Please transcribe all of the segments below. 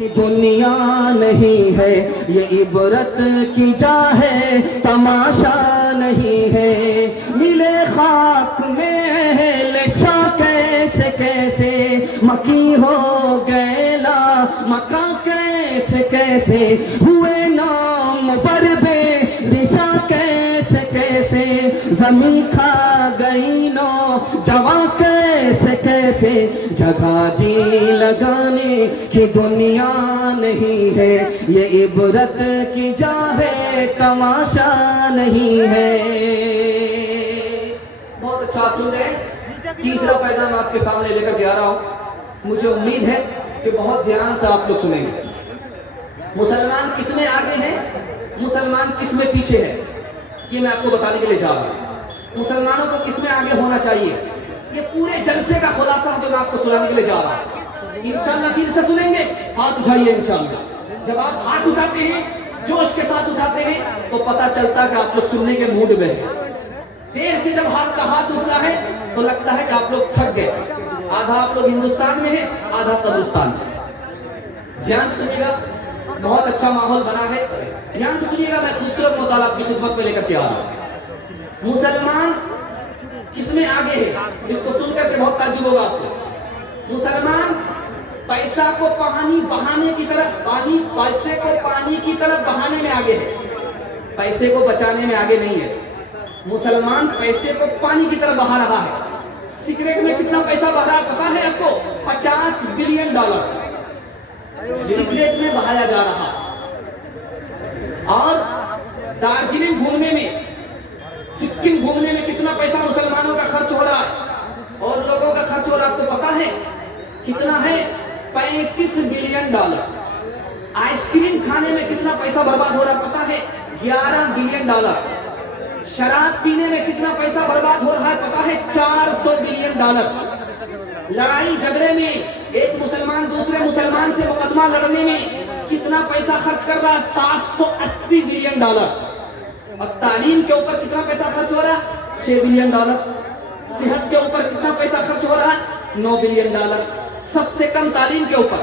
دنیا نہیں ہے یہ عبرت کی جا ہے، تماشا نہیں ہے، ملے خاک میں اہل شاہ کیسے کیسے، مکی ہو گئے لا مکہ کیسے کیسے، ہوئے نام پر بے رشا کیسے کیسے، زمین کھا گئی نو جواں کیسے کیسے، جگہ جی لگانے کی دنیا نہیں ہے یہ عبرت کی جا ہے، تماشا نہیں ہے۔ بہت اچھا آپ سن رہے ہیں۔ تیسرا پیغام آپ کے سامنے لے کر کے آ رہا ہوں، مجھے امید ہے کہ بہت دھیان سے آپ لوگ سنیں گے۔ مسلمان کس میں آگے ہیں، مسلمان کس میں پیچھے ہے، یہ میں آپ کو بتانے کے لیے جا رہا ہوں۔ مسلمانوں کو کس میں آگے ہونا چاہیے، یہ پورے جلسے کا خلاصہ جو میں آپ کو سنانے کے لیے جا رہا ہوں۔ انشاءاللہ دل سے سنیں گے، ہاتھ اٹھائیے انشاءاللہ۔ جب آپ ہاتھ اٹھاتے ہیں، جوش کے ساتھ اٹھاتے ہیں، تو پتہ چلتا ہے کہ آپ لوگ سننے کے موڈ میں ہیں۔ دیر سے جب ہاتھ اٹھتا ہے تو لگتا ہے کہ آپ لوگ تھک گئے۔ آدھا آپ لوگ ہندوستان میں ہیں، آدھا قبرستان میں۔ دھیان سے سنیے گا، بہت اچھا ماحول بنا ہے، دھیان سے سنیے گا۔ میں خوبصورت مطالعہ آپ کی خدمت میں لے کر کے آ رہا ہوں۔ مسلمان کس میں آگے ہے، اس کو سن کر کے بہت تعجب ہوگا آپ کو۔ مسلمان پیسہ کو پانی بہانے کی طرف، پیسے کو پانی کی طرف بہانے میں آگے ہے، پیسے کو بچانے میں آگے نہیں ہے۔ مسلمان پیسے کو پانی کی طرف بہا رہا ہے۔ سگریٹ میں کتنا پیسہ بہ رہا ہے پتا ہے آپ کو؟ 50 بلین ڈالر سگریٹ میں بہایا جا رہا۔ اور دارجلنگ گھومنے میں، سکم گھومنے میں کتنا پیسہ مسلمانوں کا خرچ ہو رہا ہے، اور لوگوں کا خرچ ہو رہا ہے۔ آپ کو پتا ہے کتنا ہے؟ 35 بلین ڈالر۔ آئس کریم کھانے میں کتنا پیسہ برباد ہو رہا ہے پتا ہے؟ 11 بلین ڈالر۔ شراب پینے میں کتنا پیسہ برباد ہو رہا ہے پتا ہے؟ 400 بلین ڈالر۔ لڑائی جھگڑے میں ایک مسلمان دوسرے مسلمان سے مقدمہ لڑنے میں کتنا پیسہ خرچ کر رہا ہے؟ 780 بلین ڈالر۔ اور تعلیم کے اوپر کتنا پیسہ خرچ ہو رہا ہے؟ 6 بلین ڈالر۔ صحت کے اوپر کتنا پیسہ خرچ ہو رہا ہے؟ 9 بلین ڈالر۔ سب سے کم تعلیم کے اوپر،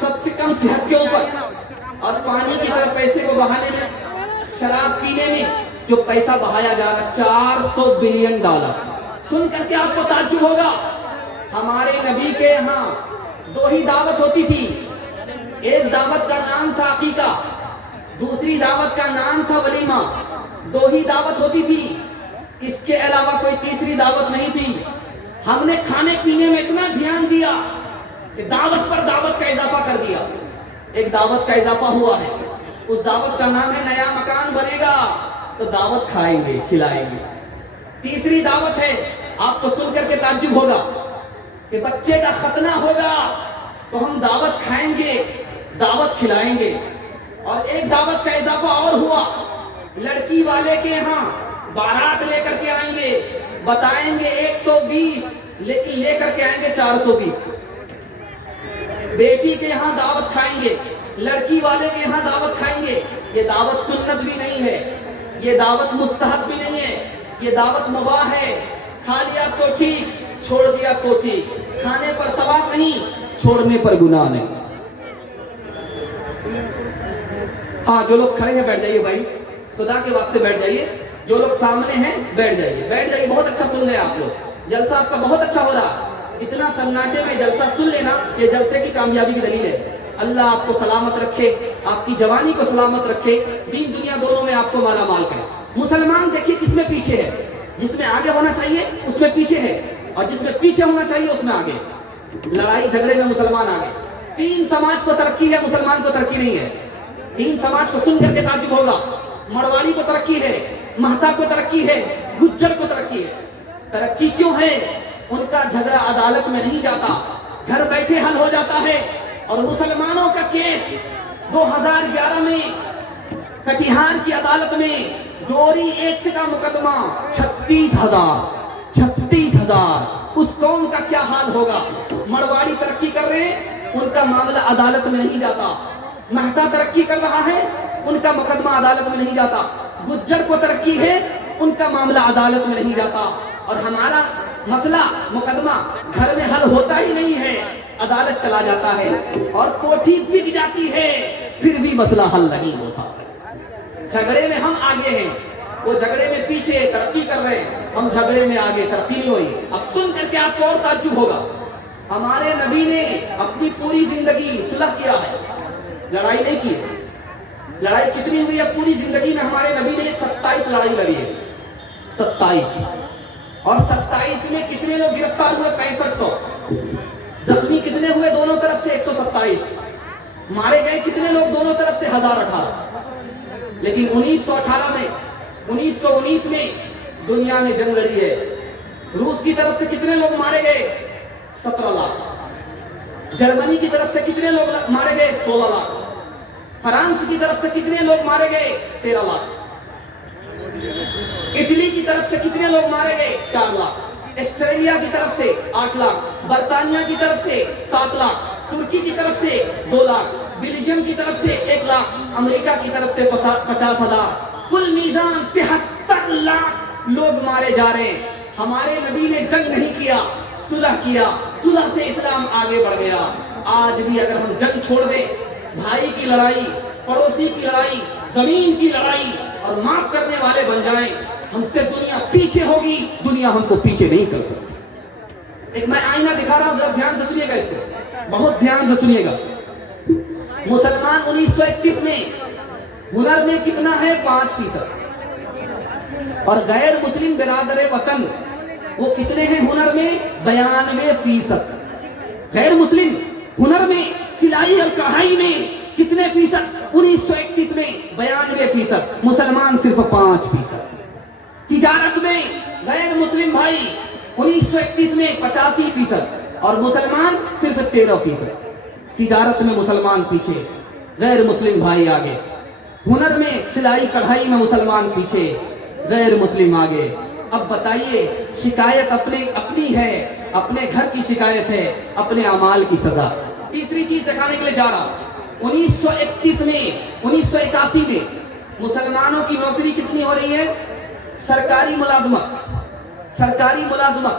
سب سے کم صحت کے اوپر، اور پانی کی طرف پیسے کو بہانے میں، شراب پینے میں جو پیسہ بہایا جا رہا ہے 400 بلین ڈالر۔ سن کر کے آپ کو تعجب ہوگا، ہمارے نبی کے یہاں 2 ہی دعوت ہوتی تھی۔ ایک دعوت کا نام تھا عقیقہ، دوسری دعوت کا نام تھا ولیمہ۔ 2 ہی دعوت ہوتی تھی، اس کے علاوہ کوئی تیسری دعوت نہیں تھی۔ ہم نے کھانے پینے میں اتنا دھیان دیا کہ دعوت پر دعوت کا اضافہ کر دیا۔ ایک دعوت کا اضافہ ہوا ہے، اس دعوت کا نام ہے نیا مکان بنے گا تو دعوت کھائیں گے، کھلائیں گے۔ تیسری دعوت ہے، آپ کو سن کر کے تعجب ہوگا، کہ بچے کا ختنہ ہوگا تو ہم دعوت کھائیں گے، دعوت کھلائیں گے۔ اور ایک دعوت کا اضافہ اور ہوا، لڑکی والے کے یہاں بارات لے کر کے آئیں گے، بتائیں گے 120 لیکن لے کر کے آئیں گے 420۔ بیٹی کے یہاں دعوت کھائیں گے، لڑکی والے کے یہاں دعوت کھائیں گے۔ یہ دعوت سنت بھی نہیں ہے، یہ دعوت مستحب بھی نہیں ہے، یہ دعوت مباح ہے۔ کھا لیا تو ٹھیک، چھوڑ دیا تو ٹھیک، کھانے پر ثواب نہیں، چھوڑنے پر گناہ نہیں۔ ہاں جو لوگ کھڑے ہیں بیٹھ جائیے بھائی، خدا کے واسطے بیٹھ جائیے۔ جو لوگ سامنے ہیں بیٹھ جائیے، بیٹھ جائیے۔ بہت اچھا سن رہے ہیں آپ لوگ، جلسہ آپ کا بہت اچھا ہو رہا۔ اتنا سناٹے میں جلسہ سن لینا یہ جلسے کی کامیابی کی دلیل ہے۔ اللہ آپ کو سلامت رکھے، آپ کی جوانی کو سلامت رکھے، دین دنیا دونوں میں آپ کو مالا مال کرے۔ مسلمان دیکھیے کس میں پیچھے ہے، جس میں آگے ہونا چاہیے اس میں پیچھے ہے، اور جس میں پیچھے ہونا چاہیے اس میں آگے۔ لڑائی جھگڑے میں مسلمان آگے۔ 3 سماج کو ترقی ہے، مسلمان کو ترقی نہیں ہے۔ 3 سماج کو سن کر کے تعجب ہوگا، مڑواڑی کو ترقی ہے، مہتا کو ترقی ہے، گجر کو ترقی ہے۔ ترقی کیوں ہے؟ ان کا جھگڑا عدالت میں نہیں جاتا، گھر بیٹھے حل ہو جاتا ہے۔ اور مسلمانوں کا کیس 2011 میں کٹیہار کی عدالت میں ڈوری ایکٹ کا مقدمہ 36,000۔ اس قوم کا کیا حال ہوگا؟ مڑواڑی ترقی کر رہے ہیں، ان کا معاملہ عدالت میں نہیں جاتا۔ مہتا ترقی کر رہا ہے، ان کا مقدمہ عدالت میں نہیں جاتا۔ گجر کو ترقی ہے، ان کا معاملہ عدالت میں نہیں جاتا۔ اور ہمارا مسئلہ مقدمہ گھر میں حل ہوتا ہی نہیں ہے، عدالت چلا جاتا ہے اور کوٹھی بک جاتی ہے، پھر بھی مسئلہ حل نہیں ہوتا۔ جھگڑے میں ہم آگے ہیں، وہ جھگڑے میں پیچھے ترقی کر رہے ہیں، ہم جھگڑے میں آگے ترقی نہیں ہوئی۔ اب سن کر کے آپ کو اور تعجب ہوگا، ہمارے نبی نے اپنی پوری زندگی صلح کیا ہے، لڑائی نہیں کی ہے۔ لڑائی کتنی ہوئی ہے پوری زندگی میں؟ ہمارے نبی نے 27 لڑائی لڑی ہے، 27، اور 27 میں کتنے لوگ گرفتار ہوئے؟ 6500۔ زخمی کتنے ہوئے دونوں طرف سے؟ 127۔ مارے گئے کتنے لوگ دونوں طرف سے؟ 1018۔ لیکن 1918 میں 1919 میں دنیا نے جنگ لڑی ہے، روس کی طرف سے کتنے لوگ مارے گئے؟ 17 لاکھ۔ جرمنی کی طرف سے کتنے لوگ مارے گئے؟ 16 لاکھ۔ فرانس کی طرف سے کتنے لوگ مارے گئے؟ 13 لاکھ۔ اٹلی کی طرف سے کتنے لوگ مارے گئے؟ 4 لاکھ۔ آسٹریلیا کی طرف سے 8 لاکھ، برطانیہ کی طرف سے 7 لاکھ، ترکی کی طرف سے 2 لاکھ، بیلجیم کی طرف سے 1 لاکھ، امریکہ کی طرف سے 50,000، کل میزان 73 لاکھ لوگ مارے جا رہے ہیں۔ ہمارے نبی نے جنگ نہیں کیا، صلح کیا، صلح سے اسلام آگے بڑھ گیا۔ آج بھی اگر ہم جنگ چھوڑ دیں، بھائی کی لڑائی، پڑوسی کی لڑائی، زمین کی لڑائی، اور معاف کرنے والے بن جائیں، ہم سے دنیا پیچھے ہوگی، دنیا ہم کو پیچھے نہیں کر سکتی۔ ایک میں آئینہ دکھا رہا ہوں، ذرا دھیان سے سنیے گا، اس کو بہت دھیان سے سنیے گا۔ مسلمان 1931 میں ہنر میں کتنا ہے؟ 5%، اور غیر مسلم برادر وطن وہ کتنے ہیں ہنر میں؟ 92%۔ غیر مسلم ہنر میں، سلائی اور کڑھائی میں کتنے فیصد؟ 1931 میں 92%، مسلمان صرف 5%۔ تجارت میں غیر مسلم بھائی 1931 میں 85%، اور مسلمان صرف 13%۔ تجارت میں مسلمان پیچھے، غیر مسلم بھائی آگے۔ ہنر میں، سلائی کڑھائی میں مسلمان پیچھے، غیر مسلم آگے۔ اب بتائیے، شکایت اپنی ہے، اپنے گھر کی شکایت ہے، اپنے اعمال کی سزا۔ تیسری چیز دکھانے کے لیے جا رہا ہوں، 1931 میں 1981 میں مسلمانوں کی نوکری کتنی ہو رہی ہے؟ سرکاری ملازمت، سرکاری ملازمت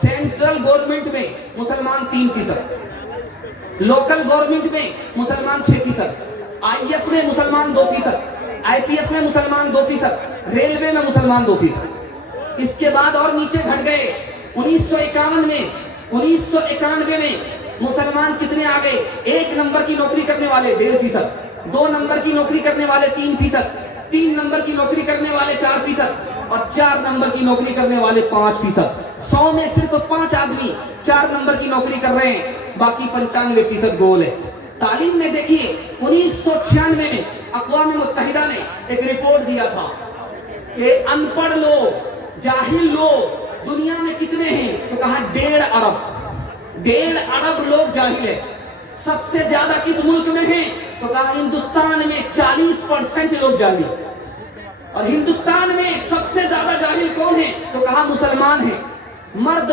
سینٹرل گورنمنٹ میں مسلمان 3%، لوکل گورنمنٹ میں مسلمان 6%، آئی ایس میں مسلمان 2%، آئی پی ایس میں مسلمان 2%، ریلوے میں مسلمان 2%۔ اس کے بعد اور نیچے گھٹ گئے، 1991 میں مسلمان کتنے آ گئے؟ 1 نمبر کی نوکری کرنے والے 1.5%، 2 نمبر کی نوکری کرنے والے 3%، 3 نمبر کی نوکری کرنے والے 4%، اور 4 نمبر کی نوکری کرنے والے 5%۔ 100 میں صرف 5 آدمی 4 نمبر کی نوکری کر رہے ہیں، باقی 95% گول ہے۔ تعلیم میں دیکھیے، 1996 میں اقوام متحدہ نے ایک رپورٹ دیا تھا کہ ان پڑھ لوگ، جاہل لوگ دنیا میں کتنے ہیں؟ تو کہا 1.5 ارب لوگ جاہل ہیں۔ سب سے زیادہ کس ملک میں ہیں؟ تو کہا ہندوستان میں 40% لوگ جاہل ہیں۔ اور ہندوستان میں سب سے زیادہ جاہل کون ہیں؟ تو کہا مسلمان ہیں۔ مرد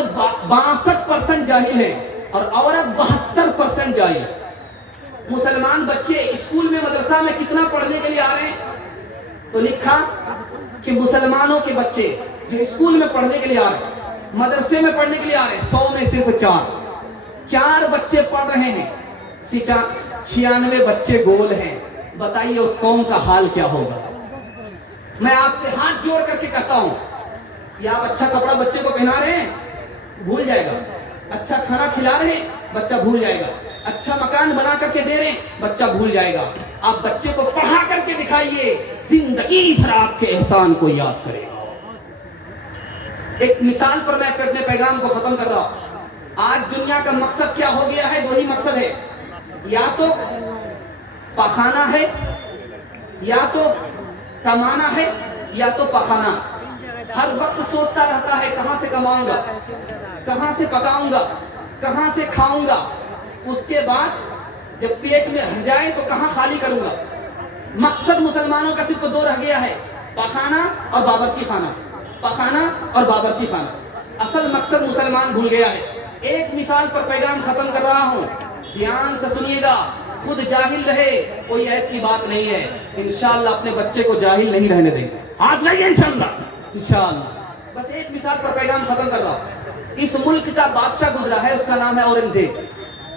62% جاہل ہیں اور عورت 72% جاہل ہیں۔ مسلمان بچے اسکول میں، مدرسہ میں کتنا پڑھنے کے لیے آ رہے ہیں؟ تو لکھا کہ مسلمانوں کے بچے جو اسکول میں پڑھنے کے لیے آ رہے ہیں، مدرسے میں پڑھنے کے لیے آ رہے ہیں، 100 میں صرف 4 بچے پڑھ رہے ہیں، 96 بچے گول ہیں۔ بتائیے اس قوم کا حال کیا ہوگا؟ میں آپ سے ہاتھ جوڑ کر کے کہتا ہوں، یا آپ اچھا کپڑا بچے کو پہنا رہے ہیں، بھول جائے گا۔ اچھا کھانا کھلا رہے ہیں، بچہ بھول جائے گا۔ اچھا مکان بنا کر کے دے رہے ہیں، بچہ بھول جائے گا۔ آپ بچے کو پڑھا کر کے دکھائیے، زندگی بھر آپ کے احسان کو یاد کرے گا۔ ایک مثال پر میں اپنے پیغام کو ختم کر رہا ہوں۔ آج دنیا کا مقصد کیا ہو گیا ہے؟ وہی مقصد ہے، یا تو پخانا ہے، یا تو کمانا ہے، یا تو پخانا۔ ہر وقت سوچتا رہتا ہے کہاں سے کماؤں گا، کہاں سے پکاؤں گا، کہاں سے کھاؤں گا، اس کے بعد جب پیٹ میں ہر جائے تو کہاں خالی کروں گا۔ مقصد مسلمانوں کا صرف 2 رہ گیا ہے، پخانا اور باورچی خانہ، پخانا اور باورچی خانہ۔ اصل مقصد مسلمان بھول گیا ہے۔ ایک مثال پر پیغام ختم کر رہا ہوں، دھیان سے سنیے گا۔ خود جاہل رہے کوئی عیب کی بات نہیں ہے، انشاءاللہ اپنے بچے کو جاہل نہیں رہنے دیں گے۔ ہاتھ لائیے انشاءاللہ، انشاءاللہ۔ بس ایک مثال پر پیغام ختم کر رہا ہوں۔ اس ملک کا بادشاہ گزرا ہے، اس کا نام ہے اورنگزیب۔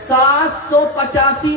785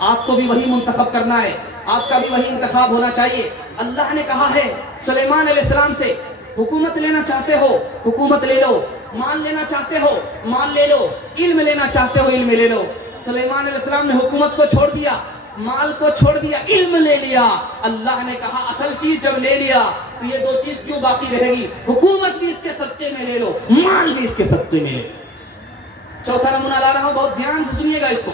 آپ کو بھی وہی منتخب کرنا ہے، آپ کا بھی وہی انتخاب ہونا چاہیے۔ اللہ نے کہا ہے سلیمان علیہ السلام سے، حکومت لینا چاہتے ہو حکومت لے لو، مال لینا چاہتے ہو مال لے لو، علم لینا چاہتے ہو علم لے لو۔ سلیمان علیہ السلام نے حکومت کو چھوڑ دیا، مال کو چھوڑ دیا، علم لے لیا۔ اللہ نے کہا اصل چیز جب لے لیا تو یہ دو چیز کیوں باقی رہے گی؟ حکومت بھی اس کے صدقے میں لے لو، مال بھی اس کے صدقے میں لے لو۔ چوتھا نمونہ لا رہا ہوں، بہت دھیان سے سنیے گا اس کو۔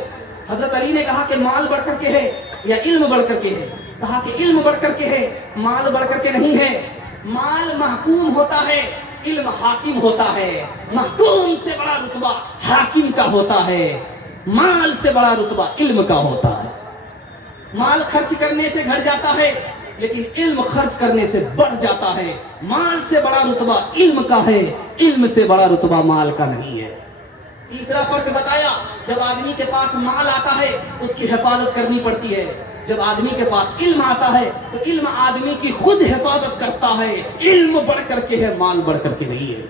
حضرت علی نے کہا کہ مال بڑھ کر کے ہے یا علم بڑھ کر کے ہے؟ کہا کہ علم بڑھ کر کے ہے، مال بڑھ کر کے نہیں ہے۔ مال محکوم ہوتا ہے، علم حاکم ہوتا ہے۔ محکوم سے بڑا رتبہ حاکم کا ہوتا ہے، مال سے بڑا رتبہ علم کا ہوتا ہے۔ مال خرچ کرنے سے گھٹ جاتا ہے لیکن علم خرچ کرنے سے بڑھ جاتا ہے۔ مال سے بڑا رتبہ علم کا ہے، علم سے بڑا رتبہ مال کا نہیں ہے۔ تیسرا فرق بتایا، جب آدمی کے پاس مال آتا ہے اس کی حفاظت کرنی پڑتی ہے، جب آدمی کے پاس علم آتا ہے تو علم آدمی کی خود حفاظت کرتا ہے۔ علم بڑھ کر کے ہے، مال بڑھ کر کے نہیں ہے۔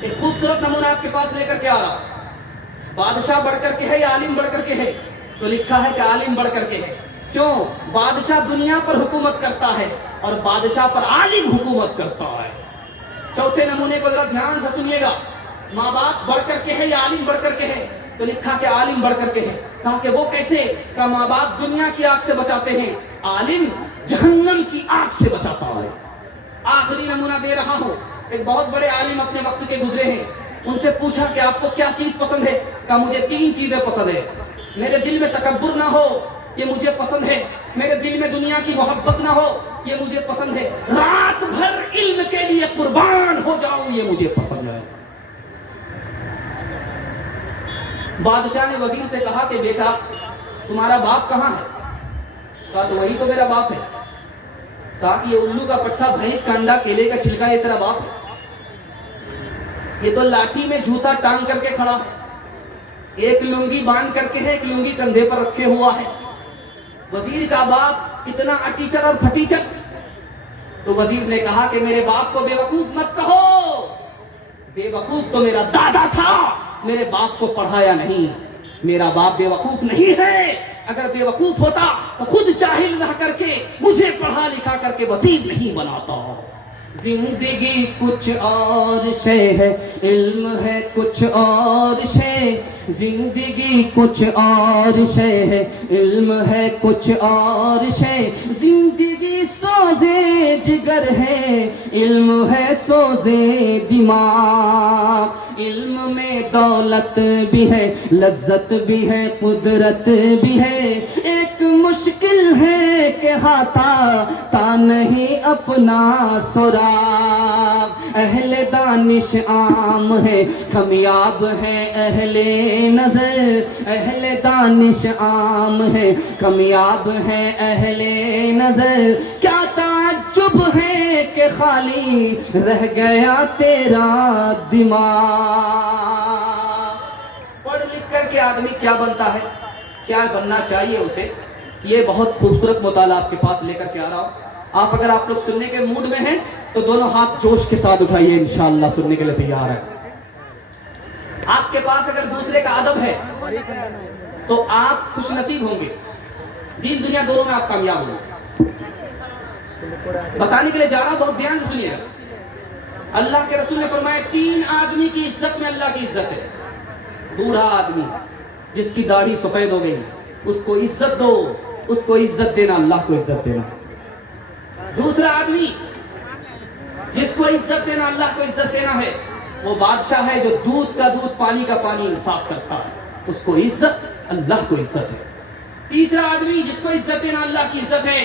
ایک خوبصورت نمونہ آپ کے پاس لے کر کے آ رہا، بادشاہ بڑھ کر کے ہے یا عالم بڑھ کر کے ہے؟ تو لکھا ہے کہ عالم بڑھ کر کے ہے۔ کیوں؟ بادشاہ دنیا پر حکومت کرتا ہے اور بادشاہ پر عالم حکومت کرتا ہے۔ چوتھے نمونے کو ذرا دھیان سے سنیے گا، ماں باپ بڑھ کر کے ہے یا عالم بڑھ کر کے ہے؟ تو لکھا کہ عالم بڑھ کر کے ہے۔ کہا کہ وہ کیسے؟ کہ ماں باپ دنیا کی آگ سے بچاتے ہیں، عالم جہنم کی آگ سے بچاتا ہے۔ آخری نمونہ دے رہا ہوں، ایک بہت بڑے عالم اپنے وقت کے گزرے ہیں، ان سے پوچھا کہ آپ کو کیا چیز پسند ہے؟ کہا مجھے 3 چیزیں پسند ہے، میرے دل میں تکبر نہ ہو یہ مجھے پسند ہے، میرے دل میں دنیا کی محبت نہ ہو یہ مجھے پسند ہے، رات بھر علم کے لیے قربان ہو جاؤں یہ مجھے پسند ہے۔ بادشاہ نے وزیر سے کہا کہ بیٹا تمہارا باپ کہاں ہے؟ کہا تو وہی تو میرا باپ ہے۔ کہا کہ یہ الو کا پٹھا، بھینس کا انڈا، کیلے کا چھلکا یہ تیرا باپ ہے؟ یہ تو لاٹھی میں جوتا ٹانگ کر کے کھڑا ہے، ایک لنگی باندھ کر کے ہے، ایک لنگی کندھے پر رکھے ہوا ہے۔ وزیر کا باپ اتنا اٹیچر اور پھٹیچر؟ تو وزیر نے کہا کہ میرے باپ کو بے وقوف مت کہو، بے وقوف تو میرا دادا تھا، میرے باپ کو پڑھایا نہیں، میرا باپ بے وقوف نہیں ہے۔ اگر بے وقوف ہوتا تو خود جاہل رہ کر کے مجھے پڑھا لکھا کر کے وزیر نہیں بناتا۔ زندگی کچھ اور شے ہے، علم ہے کچھ اور شے، زندگی کچھ اور شے ہے، علم ہے کچھ اور شے، زندگی سوزے جگر ہے، علم ہے سوزے دماغ، علم میں دولت بھی ہے، لذت بھی ہے، قدرت بھی ہے، ایک مشکل ہے کہ ہاتھا تا نہیں اپنا سراغ، اہل دانش عام ہے، کامیاب ہے اہل نظر، اہل دانش عام ہے، کامیاب ہے اہل نظر، کیا تعجب ہے کہ خالی رہ گیا تیرا دماغ۔ پڑھ لکھ کر کے آدمی کیا بنتا ہے، کیا بننا چاہیے اسے، یہ بہت خوبصورت مطالعہ آپ کے پاس لے کر کے آ رہا ہوں۔ اگر آپ لوگ سننے کے موڈ میں ہیں تو دونوں ہاتھ جوش کے ساتھ اٹھائیے، انشاءاللہ سننے کے لیے تیار ہے۔ آپ کے پاس اگر دوسرے کا ادب ہے تو آپ خوش نصیب ہوں گے، دین دنیا دونوں میں آپ کامیاب ہوں گے۔ بتانے کے لیے جا رہا ہوں، بہت دھیان سے سنیے۔ اللہ کے رسول نے فرمایا 3 آدمی کی عزت میں اللہ کی عزت ہے۔ بوڑھا آدمی جس کی داڑھی سفید ہو گئی، اس کو عزت دو، اس کو عزت دینا، اللہ کو عزت دینا۔ دوسرا آدمی جس کو عزت دینا، اللہ کو عزت دینا ہے، وہ بادشاہ ہے جو دودھ کا دودھ، پانی کا پانی انصاف کرتا ہے، اس کو عزت، اللہ کو عزت ہے۔ تیسرا آدمی جس کو عزت دینا، اللہ کی عزت ہے،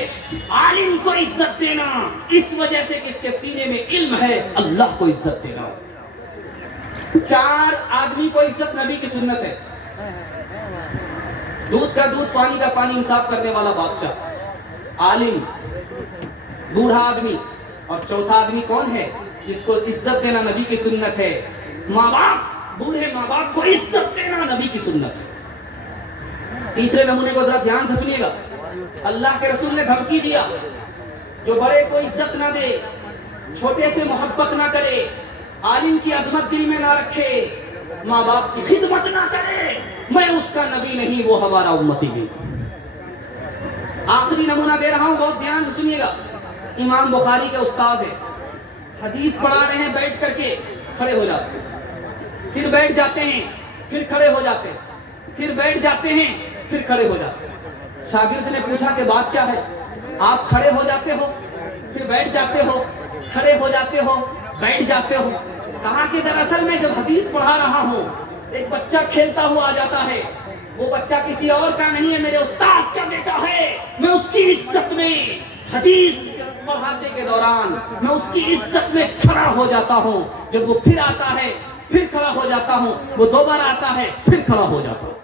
عالم کو عزت دینا اس وجہ سے کہ اس کے سینے میں علم ہے، اللہ کو عزت دینا۔ 4 آدمی کو عزت نبی کی سنت ہے، دودھ کا دودھ، پانی کا پانی انصاف کرنے والا بادشاہ، عالم، بوڑھا آدمی، اور چوتھا آدمی کون ہے جس کو عزت دینا نبی کی سنت ہے، ماں باپ، بوڑھے ماں باپ کو عزت دینا نبی کی سنت ہے۔ تیسرے نمونے کو ذرا دھیان سے سنیے گا، اللہ کے رسول نے دھمکی دیا جو بڑے کو عزت نہ دے، چھوٹے سے محبت نہ کرے، عالم کی عظمت دل میں نہ رکھے، ماں باپ کی خدمت نہ کرے، میں اس کا نبی نہیں، وہ ہمارا امتی نہیں۔ آخری نمونہ دے رہا ہوں، بہت دھیان سے سنیے گا. امام بخاری کے استاد ہیں، حدیث پڑھا رہے ہیں، بیٹھ کر کے کھڑے ہو جاتے ہیں، پھر بیٹھ جاتے ہیں، پھر کھڑے ہو جاتے ہیں، پھر بیٹھ جاتے ہیں، پھر کھڑے ہو جاتے ہیں. شاگرد نے پوچھا کہ بات کیا ہے؟ آپ کھڑے ہو جاتے ہو، پھر بیٹھ جاتے ہو، کھڑے ہو جاتے ہو، بیٹھ جاتے ہو. کہا کہ دراصل میں جب حدیث پڑھا رہا ہوں ایک بچہ کھیلتا ہوا آ جاتا ہے، وہ بچہ کسی اور کا نہیں ہے، میرے استاد کا بیٹا ہے. میں اس کی عزت میں حدیث پڑھاتے کے دوران میں اس کی عزت میں کھڑا ہو جاتا ہوں. جب وہ پھر آتا ہے پھر کھڑا ہو جاتا ہوں، وہ دوبارہ آتا ہے پھر کھڑا ہو جاتا ہوں.